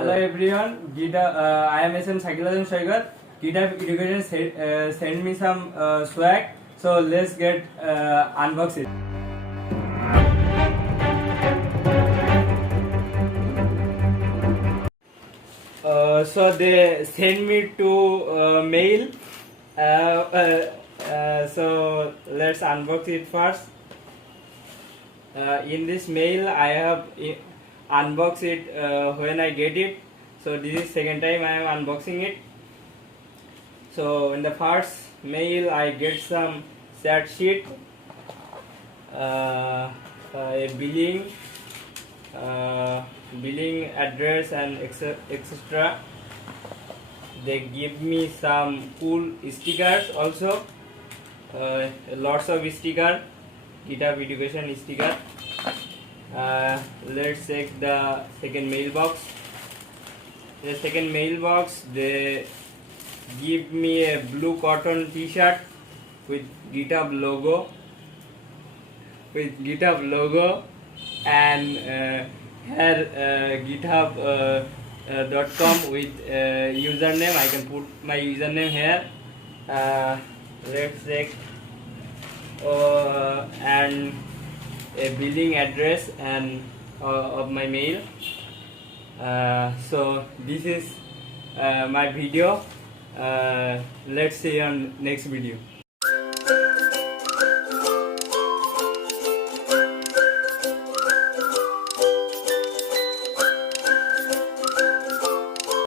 Hello everyone, I am Sakil Hasan Saikat. GitHub Education send me some swag, so let's get unbox it. So they send me to mail. So let's unbox it first. In this mail I have unbox it when I get it. So this is second time I am unboxing it. So in the first mail I get some chat sheet, a billing address and etc. They give me some cool stickers also, lots of sticker, GitHub Education sticker. Let's check the second mailbox. The second mailbox, they give me a blue cotton t-shirt with GitHub logo, and here github.com with username. I can put my username here. Let's check, and a billing address and of my mail. So this is my video. Let's see you on next video.